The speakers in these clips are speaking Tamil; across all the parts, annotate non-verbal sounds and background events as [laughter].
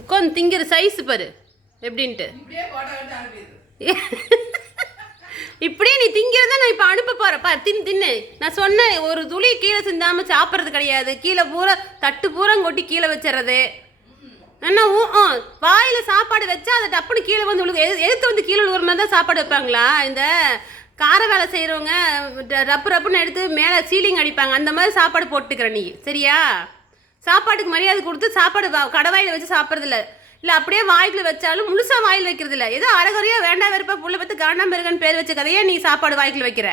உட்காந்து திங்கிற சைஸ் பாரு. எப்படின்ட்டு. இப்படியே எடுத்து [laughs] நீ திங்கிறத நான் இப்போ அனுப்ப போறேன் பாரு தின்னு தின்னு. நான் சொன்னேன் ஒரு துளி கீழே சிந்தாம சாப்பிட்றது கிடையாது. கீழே பூரா தட்டு பூரா கொட்டி கீழே வச்சிடுறது. என்ன ஊ ஆ வாயில் சாப்பாடு வச்சா அதை டப்புன்னு கீழே வந்து விழுகு எது எதுத்து வந்து கீழே விழுகிற மாதிரி தான் சாப்பாடு வைப்பாங்களா? இந்த கார வேலை செய்கிறவங்க ரப்பு ரப்புன்னு எடுத்து மேலே சீலிங் அடிப்பாங்க. அந்த மாதிரி சாப்பாடு போட்டுக்கிற நீ. சரியா? சாப்பாட்டுக்கு மரியாதை கொடுத்து சாப்பாடு கடவாயில் வச்சு சாப்பிட்றதில்ல. இல்லை அப்படியே வாய்க்குள்ள வச்சாலும் முழுசாக வாயில் வைக்கிறது இல்ல ஏதோ அரைகுறையாக வேண்டாம் வெறுப்பா புள்ள பத்து காண்டாம் பெருகன் பேர் வச்ச கதையே நீ சாப்பாடு வாய்க்குள்ள வைக்கிற.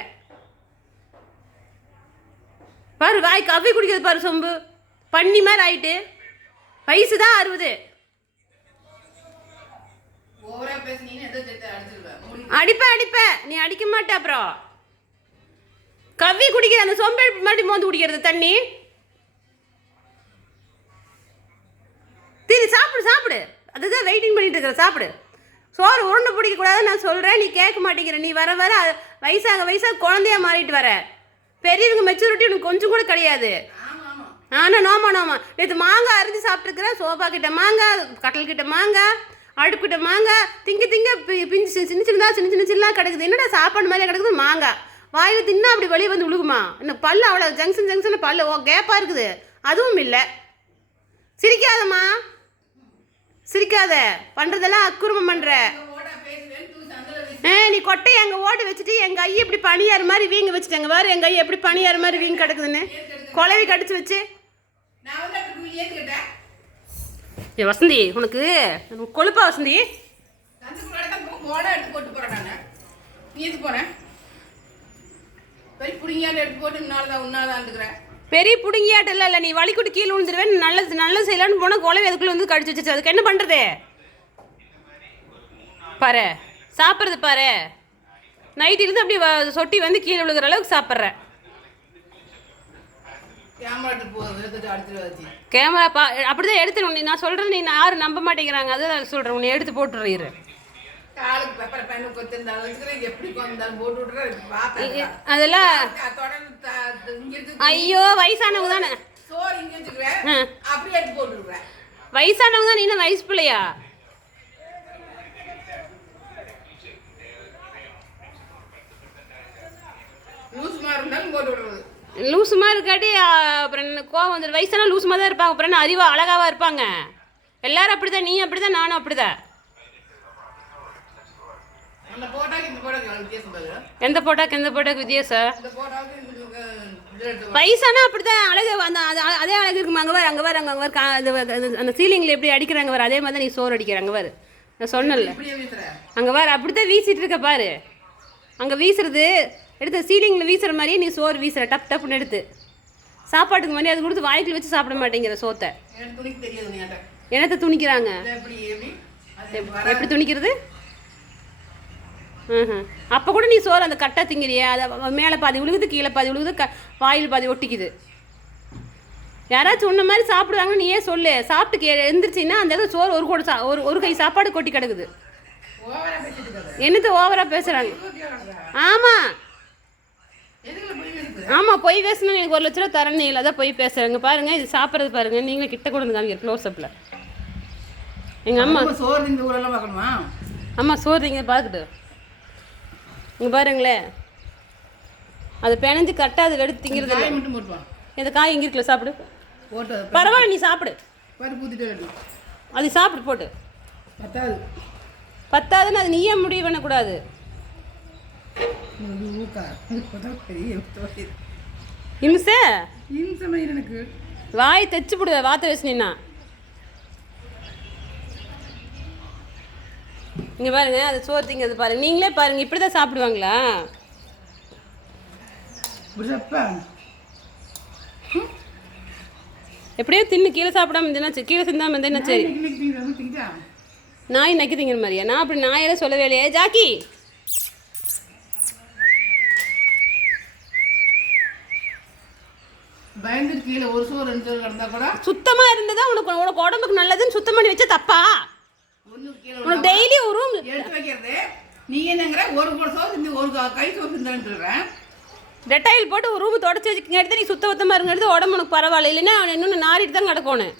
பாரு வாய் கவ்வி குடிக்கிறது பாரு சொம்பு. பண்ணி மாதிரி ஆயிட்டு. வயசு தான் அறுபது அடிப்ப அடிப்ப. நீ அடிக்க மாட்ட அப்புறம். கவ்வி குடிக்கிற அந்த சொம்பு மறுபடியும் மோந்து குடிக்கிறது தண்ணி. அதுதான் வெயிட்டிங் பண்ணிட்டு இருக்கிற சாப்பிடு. சோறு உருண்டை பிடிக்கக்கூடாதுன்னு நான் சொல்கிறேன் நீ கேட்க மாட்டேங்கிற. நீ வர வர வயசாக வயசாக குழந்தையா மாறிட்டு வர. பெரியவங்க மெச்சூரிட்டி உனக்கு கொஞ்சம் கூட கிடையாது. ஆனால் நோமா நோமா. நேற்று மாங்காய் அரிஞ்சு சாப்பிட்டுருக்குறேன் சோஃபா கிட்ட மாங்காய் கட்டல் கிட்ட மாங்காய் அடுப்புக்கிட்ட மாங்காய் திங்க திங்க பி- பிஞ்சு சி- சின்ன சின்னதாக சின்ன சின்ன சின்னதாக கிடக்குது. என்னடா சாப்பாடு மாதிரியே கிடக்குது? மாங்காய். வாயில் தின்னா அப்படி வெளியே வந்து விழுகுமா இன்னும் பல்லு அவ்வளோ ஜங்ஷன் ஜங்ஷன் பல்லு. ஓ கேப்பாக இருக்குது. அதுவும் இல்லை. சிரிக்காதம்மா. சிரிக்காத. பண்ணுறதெல்லாம் அக்குருமம் பண்ணுற ஏ நீ கொட்டையை எங்கள் ஓட்டு வச்சுட்டு எங்கள் ஐயை இப்படி பனியார் மாதிரி வீங்க வச்சுட்டேங்க. வேறு எங்கள் ஐயை எப்படி பனியார் மாதிரி வீங்க கிடக்குதுன்னு. குழவி கடிச்சு வச்சு. ஏ வசந்தி உனக்கு கொழுப்பா வசந்தி? சந்துக்குள்ள எடுத்து போட்டு போறேன் தான் நீ எது பெரிய புடுங்கியாட்டம் இல்லை. நீ வலிக்குட்டு கீழே விழுந்துருவேன். நல்லது நல்லது செய்யலான்னு போனால் குழவை அதுக்குள்ளே வந்து கடிச்சு வச்சுச்சு அதுக்கு என்ன பண்ணுறது பாரு சாப்பிட்றது பாரு. நைட்டு இருந்து அப்படி வ- சொட்டி வந்து கீழே விழுகிற அளவுக்கு சாப்பிட்ற. கேமரா போ எடுத்துட்டு அடிச்சிட்டு வச்சு கேமரா பா அப்படி தான் எடுத்துடும் நீ நான் சொல்கிறேன் நீ யாரும் நம்ப மாட்டேங்கிறாங்க. அதுதான் சொல்கிறேன் உன்னை எடுத்து போட்டுரு எப்படி போட்டு விட்டுறேன் பார்த்தேன் அதெல்லாம் தொடர்ந்து ஐயோ வயசானவங்க தானே. சோறு இங்க வச்சுக்கிறேன் ஆ. அப்படியே எடுத்து போட்டு விடுறேன் வயசானவங்க தான் நீ வயசு பிள்ளையா? லூசுமா இருக்காட்டி அப்புறம் கோவம் வந்துடும் வயசானா லூசுமா தான் இருப்பாங்க. அப்புறம் அறிவா அழகாவா இருப்பாங்க. எல்லாரும் அப்படிதான் நீ அப்படிதான் நானும் அப்படிதான். அந்த போட்டாக்கு இந்த போட்டாக்கு எவ்வளவு வித்தியாசம் பாரு. எந்த போட்டாக்கு எந்த போட்டாக்கு வித்தியாசம்? இந்த எடுத்து வயசானா அப்படிதான் அழகு அந்த அது- அழகு இருக்குமா? அங்கே வர அங்கே வர அங்கே வர அந்த சீலிங்கில் எப்படி அடிக்கிறாங்க வர அதே மாதிரி நீ சோறு அடிக்கிற அங்கே வர நான் வீசுற. அங்கே வர அப்படித்தான் வீசிட்டு இருக்க பாரு. அங்கே வீசுறது எடுத்து சீலிங்கில் வீசுற மாதிரியே நீ சோறு வீசுற டப் டப்புன்னு எடுத்து. சாப்பாட்டுக்கு மாதிரி அது கொடுத்து வாய்க்குள்ள வச்சு சாப்பிட மாட்டேங்கிற சோத்தை. என்னத்தை துணிக்கிறாங்க? எப்படி துணிக்கிறது? அப்போ கூட நீ சோறு அந்த கட்டை திங்கிறியா அதை மேலே பாதி விழுகுது கீழே பாதி விழுகுது க வாயில் பாதி ஒட்டிக்குது. யாராச்சும் உன்ன மாதிரி சாப்பிடுவாங்கன்னு நீயே சொல்லு. சாப்பிட்டு கே எந்திரிச்சின்னா அந்த இடத்துல சோறு ஒரு கூட சா ஒரு ஒரு கை சாப்பாடு கொட்டி கிடக்குது. என்னத்தை ஓவராக பேசுகிறாங்க ஆமாம் ஆமாம் பொய் பேசணும் எனக்கு ஒரு லட்ச ரூபா தரணும் இல்லை அதான் பொய் பேசுகிறாங்க பாருங்கள் இது சாப்பிட்றது பாருங்கள் நீங்களே கிட்ட கொண்டு வந்து காமிக்கிற க்ளோஸ்அப்பில் எங்கள் அம்மா சோறு இந்த ஊரெல்லாம் பார்க்கணுமா? அம்மா சோறு இங்கே பார்த்துட்டு இங்கே பாருங்களேன். அது பிணைஞ்சு கரெக்டாக அது வெடுத்து திங்கிறது இல்லை. இந்த காய் இங்கே இருக்குல்ல சாப்பிடு. பரவாயில்ல நீ சாப்பிடு. அது சாப்பிடு போட்டு. பத்தாது. பத்தாதுன்னு அது நீயே முடிவு பண்ணக்கூடாது. இம்சே? எனக்கு. வாய் தைச்சு போடுவ வாத்த வச்சுனா இங்கே பாருங்க அது சோறு திங்கிறது பாருங்க. நீங்களே பாருங்க இப்படி தான் சாப்பிடுவாங்களா எப்படியோ தின்னு கீழே சாப்பிடாம இருந்தேன்னா சரி, கீழே சிந்தாம இருந்தேன்னா சரி? நாய் நக்கி திங்கிற மாதிரியா? நான் அப்படி நாயெல்லாம் சொல்லவே இல்லையே. ஜாக்கி! பயந்துட்டு கீழே ஒரு சோறு ரெண்டு சோறு கிடந்தா கூட சுத்தமா இருந்ததா உனக்கு உனக்கு உடம்புக்கு நல்லதுன்னு சுத்தம் பண்ணி வச்சா தப்பா? உனக்கு டெய்லி ஒரு room எடுத்து வைக்கிறது. நீ என்னங்கிற? ஒரு கூட இந்த ஒரு க- சோறு இருந்தான்னு சொல்கிறேன் டெட்டாயில் போட்டு ஒரு ரூம் தொடச்சி வச்சுக்கங்க எடுத்து நீ சுத்த சுத்தமாக இருங்க எடுத்து உடம்பு உனக்கு பரவாயில்ல. இல்லைன்னா அவன் இன்னொன்று நாரிட்டு தான் கிடக்கணும்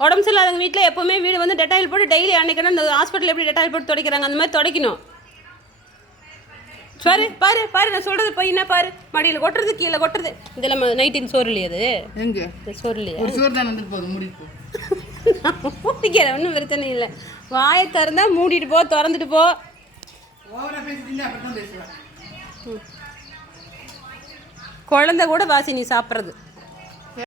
உடம்பு சரியில்லாதவங்க வீட்டில் எப்போவுமே வீடு வந்து டெட்டாயில் போட்டு டெய்லி அன்னைக்கு இந்த ஹாஸ்பிட்டல் எப்படி டெட்டாயில் போட்டு துடைக்கிறாங்க? அந்த மாதிரி துடைக்கணும். சரி பாரு பாரு நான் சொல்கிறது போய் என்ன பாரு? மடியில் கொட்டுறது கீழே கொட்டுறது. இதெல்லாம் நைட்டின் சோறு இல்லையா அது? சோறு இல்லையா? சோறு தான் வந்துட்டு போகுது முடிப்பு மூடிக்கிறேன் ஒன்றும் பிரச்சனை இல்லை. வாயை திறந்தா மூடிட்டு போ திறந்துட்டு போ. குழந்தை கூட வாசி நீ சாப்பிட்றது.